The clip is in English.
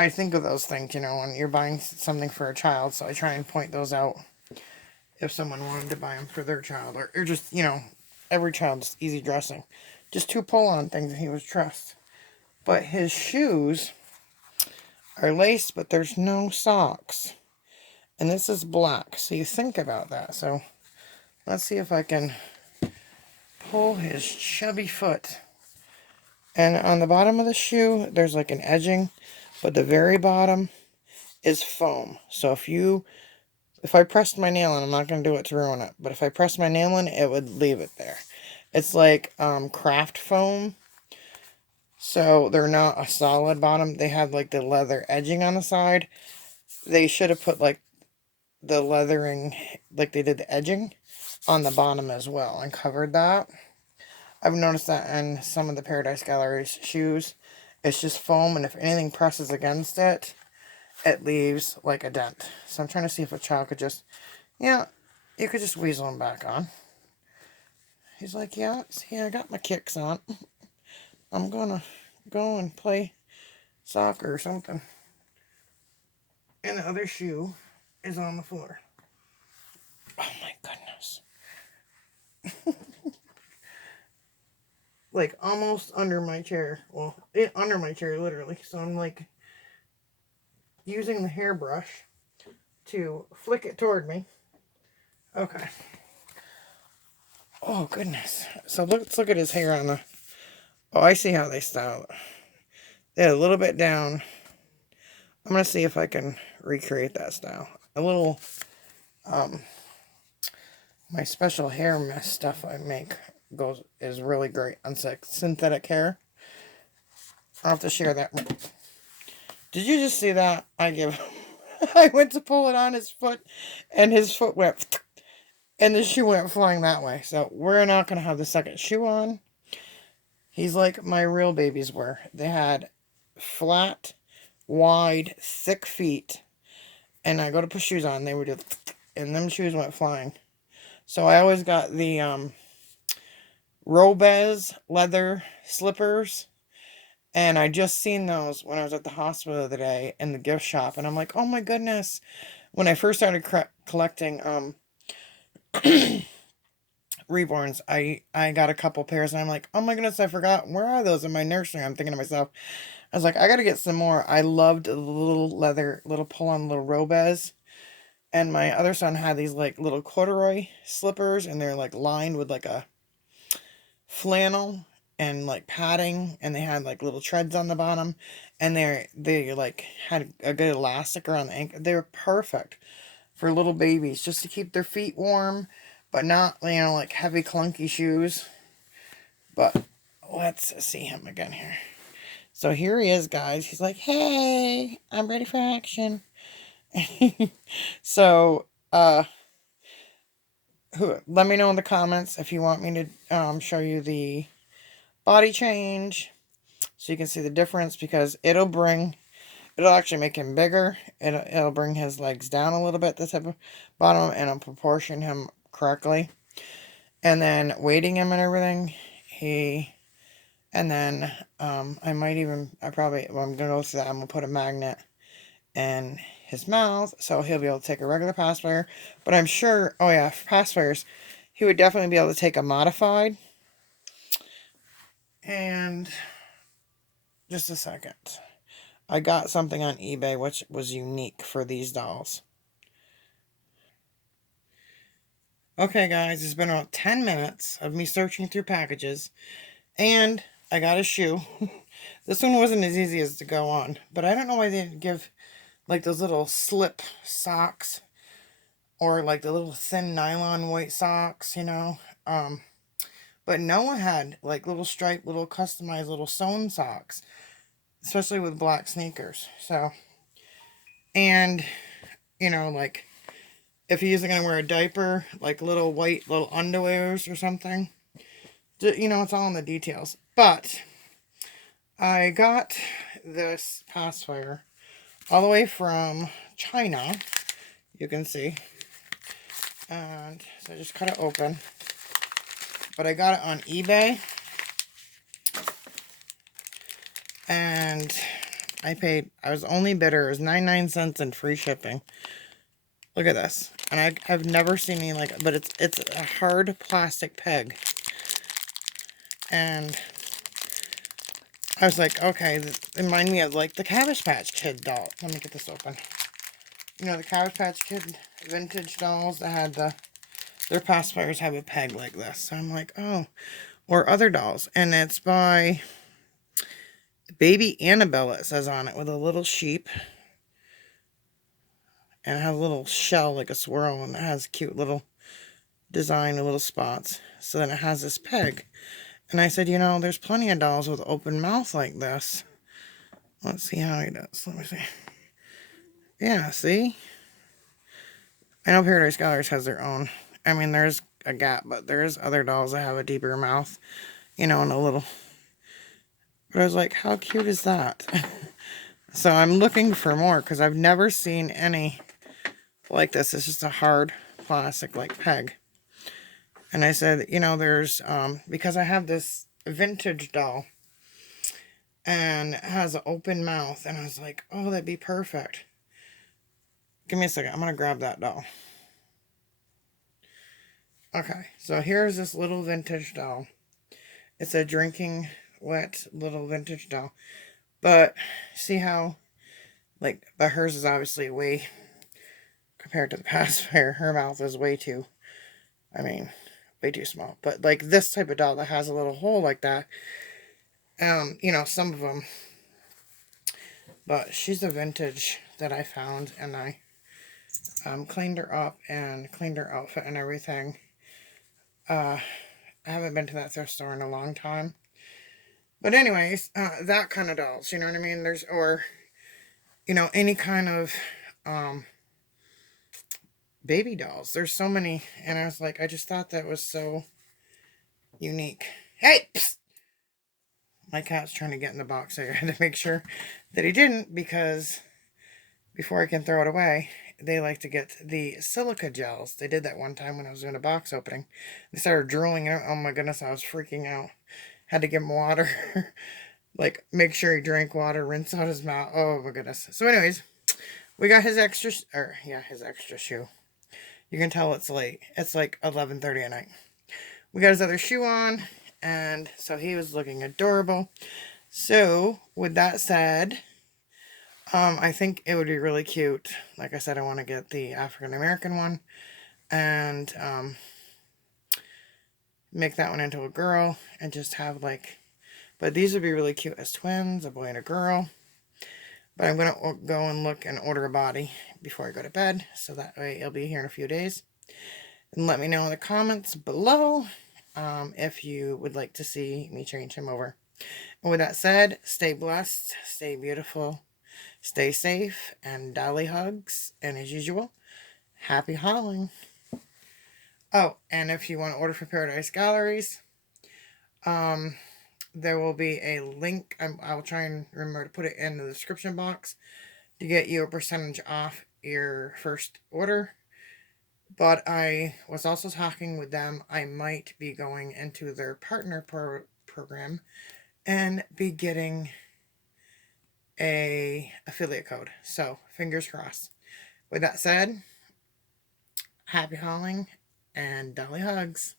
I think of those things, when you're buying something for a child, so I try and point those out if someone wanted to buy them for their child, or just, every child's easy dressing. Just two pull-on things and he was dressed. But his shoes are laced, but there's no socks. And this is black, so you think about that. So let's see if I can pull his chubby foot. And on the bottom of the shoe, there's like an edging, but the very bottom is foam. So if I pressed my nail in, I'm not going to do it to ruin it, but if I pressed my nail in, it would leave it there. It's like craft foam. So they're not a solid bottom. They have like the leather edging on the side. They should have put like the leathering, like they did the edging, on the bottom as well and covered that. I've noticed that in some of the Paradise Gallery's shoes. It's just foam, and if anything presses against it, it leaves like a dent. So I'm trying to see if a child could just, yeah, you could just weasel him back on. He's like, yeah, see, I got my kicks on. I'm gonna go and play soccer or something. And the other shoe is on the floor. Oh my goodness. Like almost under my chair. Well, under my chair, literally. So I'm like using the hairbrush to flick it toward me. Okay. Oh goodness. So let's look at his hair on the. Oh, I see how they style it. They had a little bit down. I'm gonna see if I can recreate that style. A little, my special hair mist stuff I make is really great on synthetic hair. I'll have to share that. Did you just see that? I went to pull it on his foot, and his foot went, and the shoe went flying that way. So we're not gonna have the second shoe on. He's like my real babies were. They had flat, wide, thick feet, and I go to put shoes on. They were just, and them shoes went flying. So I always got the Robez leather slippers, and I just seen those when I was at the hospital the other day in the gift shop, and I'm like, oh my goodness. When I first started collecting reborns, I got a couple pairs, and I'm like, oh my goodness, I forgot. Where are those in my nursery? I'm thinking to myself, I was like, I gotta get some more. I loved the little leather, little pull-on little Robez. And my other son had these like little corduroy slippers, and they're like lined with like a flannel and like padding, and they had like little treads on the bottom, and they like had a good elastic around the ankle. They were perfect for little babies, just to keep their feet warm, but not, like heavy clunky shoes. But let's see him again here. So here he is, guys. He's like, hey, I'm ready for action. So let me know in the comments if you want me to show you the body change, so you can see the difference, because it'll actually make him bigger. It'll bring his legs down a little bit, this type of bottom, and it'll proportion him correctly. And then weighting him and everything, and then I'm gonna go through that. I'm gonna put a magnet in his mouth, so he'll be able to take a regular pacifier. But I'm sure, oh yeah, for pacifiers, he would definitely be able to take a modified. And just a second. I got something on eBay which was unique for these dolls. Okay, guys, it's been about 10 minutes of me searching through packages, and I got a shoe. This one wasn't as easy as to go on, but I don't know why they didn't give like those little slip socks, or like the little thin nylon white socks, but Noah had like little striped, little customized, little sewn socks, especially with black sneakers. So, and like if he's going to wear a diaper, like little white little underwears or something, it's all in the details. But I got this pacifier all the way from China, you can see. And so I just cut it open. But I got it on eBay. And I was only bidder. It was 99 cents and free shipping. Look at this. And I've never seen any like it, but it's a hard plastic peg. And I was like, okay, this reminds me of like the Cabbage Patch Kid doll. Let me get this open. You know, the Cabbage Patch Kid vintage dolls that had their pacifiers have a peg like this. So I'm like, oh, or other dolls. And it's by Baby Annabelle, it says on it, with a little sheep. And it has a little shell like a swirl, and it has a cute little design with little spots. So then it has this peg. And I said, you know, there's plenty of dolls with open mouth like this. Let's see how he does. Let me see. Yeah, see? I know Paradise Galleries has their own. I mean, there's a gap, but there's other dolls that have a deeper mouth, you know, and a little. But I was like, how cute is that? So I'm looking for more because I've never seen any like this. It's just a hard plastic like peg. And I said, you know, there's, because I have this vintage doll and it has an open mouth. And I was like, oh, that'd be perfect. Give me a second. I'm going to grab that doll. Okay, so here's this little vintage doll. It's a drinking wet little vintage doll. But see how, like, but hers is obviously way, compared to the Pacifier, her mouth is way too, I mean, way too small. But like this type of doll that has a little hole like that, you know, some of them. But she's a vintage that I found, and I cleaned her up and cleaned her outfit and everything. I haven't been to that thrift store in a long time. But anyways, that kind of dolls, you know what I mean? There's, or, you know, any kind of baby dolls. There's so many, and I was like, I just thought that was so unique. Hey! Psst! My cat's trying to get in the box, so I had to make sure that he didn't, because before I can throw it away, they like to get the silica gels. They did that one time when I was doing a box opening. They started drooling out. Oh my goodness, I was freaking out. Had to give him water. Like, make sure he drank water, rinse out his mouth. Oh my goodness. So anyways, we got his extra, his extra shoe. You can tell it's late. It's like 11:30 at night. We got his other shoe on, and so he was looking adorable. So, with that said, I think it would be really cute. Like I said, I want to get the African American one, and make that one into a girl, and just have like, but these would be really cute as twins, a boy and a girl. But I'm going to go and look and order a body before I go to bed, so that way it'll be here in a few days. And let me know in the comments below if you would like to see me change him over. And with that said, stay blessed, stay beautiful, stay safe, and dolly hugs. And as usual, happy hauling. Oh, and if you want to order from Paradise Galleries, there will be a link. I'll try and remember to put it in the description box to get you a percentage off your first order. But I was also talking with them. I might be going into their partner program and be getting a affiliate code. So, fingers crossed. With that said, happy hauling and dolly hugs.